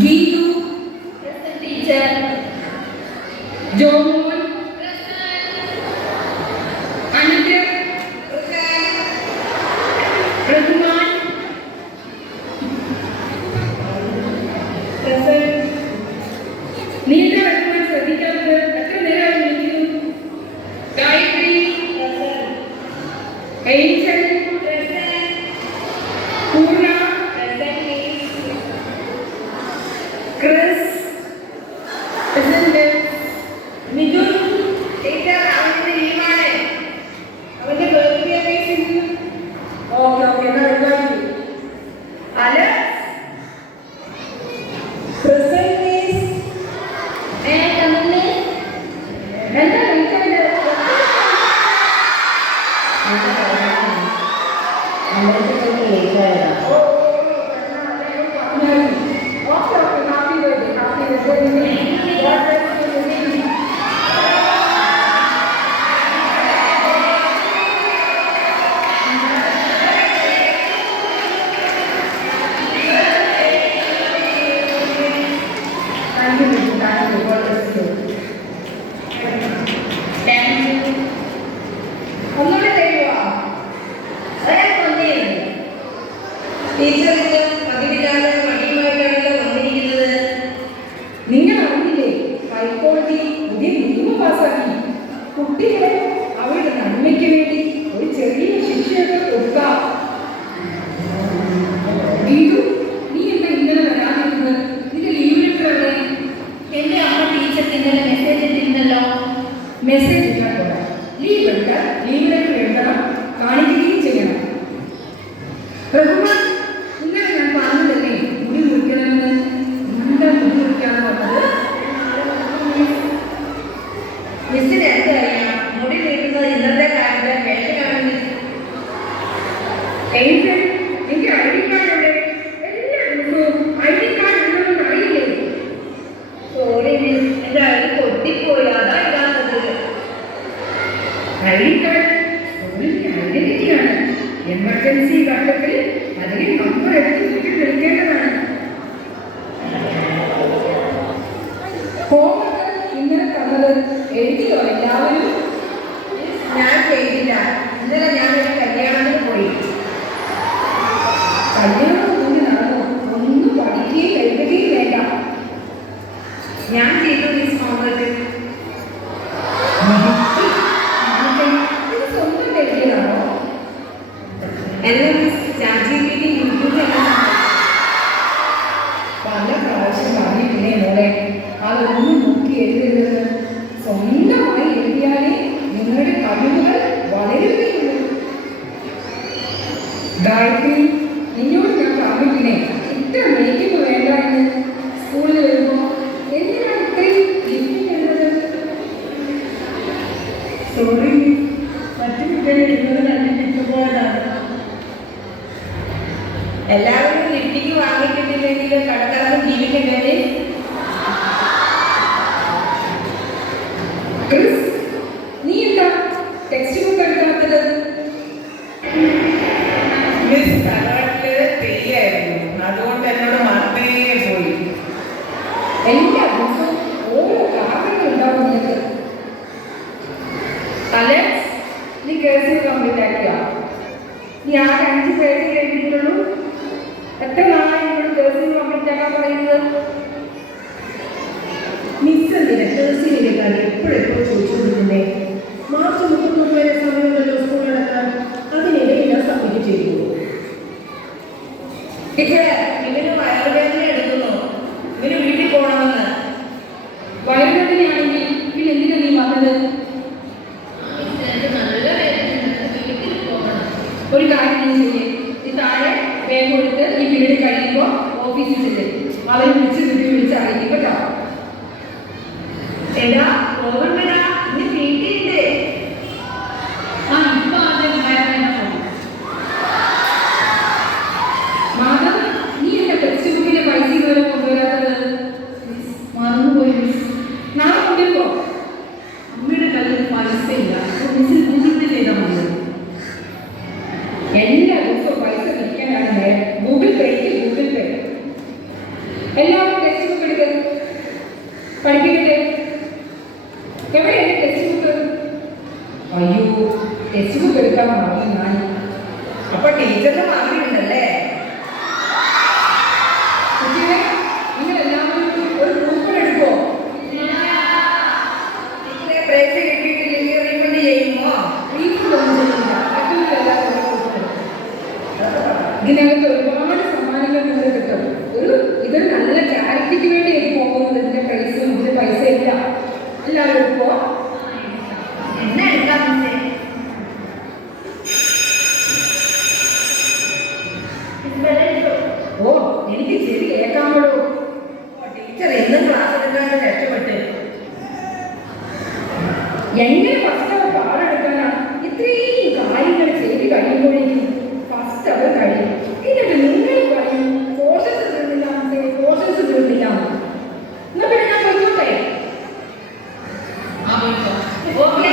Geetu, teacher. Jomon, Anita, Raghuman, present. Neither Raghuman, Sadhika, Gayatri, Angel, Purna, Chris, Midun, teacher, അവന്റെ ലീവാണ്. അവന്റെ birthday ആയിട്ട് okay എന്നാ ഇതായി. Alex, present is കമലിനെ എന്താ വിളിച്ചത്? നിങ്ങൾ അറിഞ്ഞില്ലേ, ഹൈക്കോടതി പുതിയ നിയമം പാസാക്കി. കുട്ടികളെ അവരുടെ നന്മയ്ക്ക് വേണ്ടി ഒരു ചെറിയ ശിക്ഷയൊക്കെ കൊടുക്കാം. ഗീതു, നീ എന്താ ഇന്നലെ വരാതിരുന്നത്? നിന്റെ ലീവ് ലെറ്റർ എവിടെ? എന്റെ അമ്മ ടീച്ചർക്ക് ഇന്നലെ മെസ്സേജ് ഇട്ടിരുന്നല്ലോ. മെസ്സേജ് ഇട്ടാൽ പോരാ, ലീവ് എടുത്താൽ ലീവ് ലെറ്റർ എഴുതണം, കാണിക്കുകയും ചെയ്യണം. റഘുമാൻ, ഇന്നലെ ഞാൻ പറഞ്ഞതല്ലേ മുടി മുറിക്കണമെന്ന്. എന്താ മുടി മുറിക്കാന്ന് പറഞ്ഞത്? മിസ്സിന് എന്തറിയാം, മുടി നീട്ടുന്നത് ഇന്നത്തെ കാലത്ത് ഫാഷനാണെന്ന്. എനിക്ക് ഐ ഡി കാർഡ് എവിടെ? എല്ലാ ദിവസവും ഐ ഡി കാർഡ് ഉണ്ടെന്ന് അറിയില്ലേ? സോറി മിസ്, എന്റെ ഐഡി പൊട്ടിപ്പോയി, അതാ ഇടാത്തത്. ഐ ഡി കാർഡ് ഒരു ഐഡന്റിറ്റിയാണ്. എമർജൻസി ഘട്ടത്തിൽ അതിനെ നമ്പർ എടുത്ത് വീട്ടിൽ വിളിക്കേണ്ടതാണ്. ഹോംവർക്ക് ഇന്നലെ തന്നത് എഴുതിയോ എല്ലാവരും? ഞാൻ ചെയ്തില്ല. ഇന്നലെ ഞാൻ ഒരു കല്യാണത്തിന് പോയി. കല്യാണം കൂടി നടന്നു, ഒന്നും പഠിക്കുകയും എഴുതുകയും വേണ്ട. ഞാൻ ചെയ്തു മിസ് ഹോംവർക്ക്. ഇത് സ്വന്തം എഴുതിയതാണോ? എന്നെ മിസ് ചാറ്റ് യൂട്യൂബിൽ പല പ്രാവശ്യം പറഞ്ഞിട്ടില്ലേ മോളെ, അതൊന്നും നോക്കി എഴുതരുത്. സ്വന്തമായി എഴുതിയാലേ നിങ്ങളുടെ കഴിവുകൾ വളരുകയുള്ളൂ. ഗായത്രി, നിന്നോട് ഞാൻ പറഞ്ഞിട്ടില്ലേ ഇത്ര മേക്കപ്പ് വേണ്ട എന്ന്? സ്കൂളിൽ വരുമ്പോൾ എന്തിനാണ് ഇത്രയും ലിപ്സ്റ്റിക് എഴുതുന്നത്? സോറി, മറ്റു കുട്ടികൾ ഇടുന്നത് കണ്ടിട്ട് പോയതാണ്. എല്ലാവരും ലിപ്റ്റിക്ക് വാങ്ങിയിട്ടില്ലെങ്കിൽ കടക്കാർക്ക് ജീവിക്കണ്ടേ? ക്രിസ്, നീ എന്താ ടെക്സ്റ്റ് ബുക്ക് എടുക്കാത്തത്? മിസ് തലവട്ടില് പെയ്യായിരുന്നു, അതുകൊണ്ട് എന്നോട് മറന്നേ പോയി. എല്ലാ ദിവസവും ഓരോ കാരണങ്ങൾ ഉണ്ടാവും നിനക്ക്. അലക്സ്, നീ കേസ് കംപ്ലീറ്റ് ആക്കിയോ? നീ ആ 5 പേജ് എഴുതിയിട്ടുള്ളൂ. എത്ര നാളായി നിന്നോട് കേസ് കംപ്ലീറ്റ് ആക്കാൻ പറയുന്നത്? മിസ് എന്തിനാ കേസിന്റെ കാര്യം എപ്പോഴെപ്പോഴും ചോദിച്ചുകൊണ്ടിരുന്നേ? മാർച്ച് 31 വരെ സമയമുണ്ടല്ലോ സ്കൂൾ നടത്താൻ. അതിനിടയിൽ ഞാൻ സബ്മിറ്റ് ചെയ്തു. ഇവന് വയറുവേദന എടുക്കുന്നു, ഇവന് വീട്ടിൽ പോകണമെന്ന്. വയറുവേദനയാണെങ്കിൽ പിന്നെ എന്തിനാ നീ വന്നത്? ഒരു കാര്യം നീ ചെയ്യേ, ഈ താഴെ വേഗം കൊടുത്ത് ഈ പീരീഡ് കഴിയുമ്പോൾ ഓഫീസിൽ ചെല്ലും. അവരെ വിളിച്ച് അറിയിക്കും കേട്ടോ. എടാ ഓർമ്മടാ, ഇന്ന് വീട്ടിലുണ്ട്. മാധവ്, നീ എന്റെ ടെക്സ്റ്റ് ബുക്കിന്റെ പൈസ ഇതുവരെ കൊണ്ടുവരാത്തത്? മറന്നുപോയി മിസ്. നാളെ കൊണ്ടുവരുമോ? അമ്മയുടെ കയ്യിൽ പൈസ ഇല്ല, മിസ്സിൽ ഗൂഗിൾ പേ ചെയ്താൽ മതി. എല്ലാ ദിവസവും പൈസ നിൽക്കാനാണ് ഗൂഗിൾ പേ. എല്ലാവരും പഠിപ്പിക്കട്ടെ. എവിടെയാണ് ടെക്സ്റ്റ് ബുക്ക്? അയ്യോ, ടെക്സ്റ്റ് ബുക്ക് എടുക്കാൻ മറന്നു ഞാൻ. അപ്പൊ ടീച്ചറിന് മാറിയിട്ടുണ്ടല്ലേ? കുട്ടികളെ, നിങ്ങൾ എല്ലാവരും ഒരു കൂപ്പൺ എടുക്കോ? ടീച്ചറെ പ്രൈസ് കിട്ടിയിട്ടില്ലെങ്കിൽ റീഫണ്ട് ചെയ്യുമോ? റീഫണ്ട് ഒന്നും ചെയ്യില്ല. മറ്റുള്ളവരെല്ലാവരും കൂപ്പൺ എടുക്കും. ഇതിനകത്ത് ഒരുപാട് സമ്മാനങ്ങൾ നിങ്ങൾ കിട്ടും. ഇതൊരു നല്ല ചാരിറ്റിക്ക് വേണ്ടിയായിരിക്കും പോകുന്നത്. ഇതിന്റെ പ്രൈസും ഇതിന്റെ പൈസ ഇല്ല. എല്ലാവരും എടുക്കോ? എന്നെ എടുക്കാം മിസ്സേ. ഓ, എനിക്ക് ശരി കേൾക്കാമല്ലോ. ടീച്ചർ എന്നും ക്ലാസ് എടുക്കാണ്ട് രക്ഷപ്പെട്ട്. എങ്ങനെ ഫസ്റ്റ് അവർ പാടെടുക്കാനാണ്? ഇത്രയും കാര്യങ്ങൾ ചെയ്ത് കഴിയുമ്പോഴേക്കും ഫസ്റ്റ് അവർ കഴിയും. എന്നിട്ട് നിങ്ങൾ പറയും പോർഷൻസ് തീർന്നില്ല, പോർഷൻസ് തീർന്നില്ല. എന്നാ പിന്നെ ഞാൻ പറഞ്ഞോട്ടെ. ഓക്കെ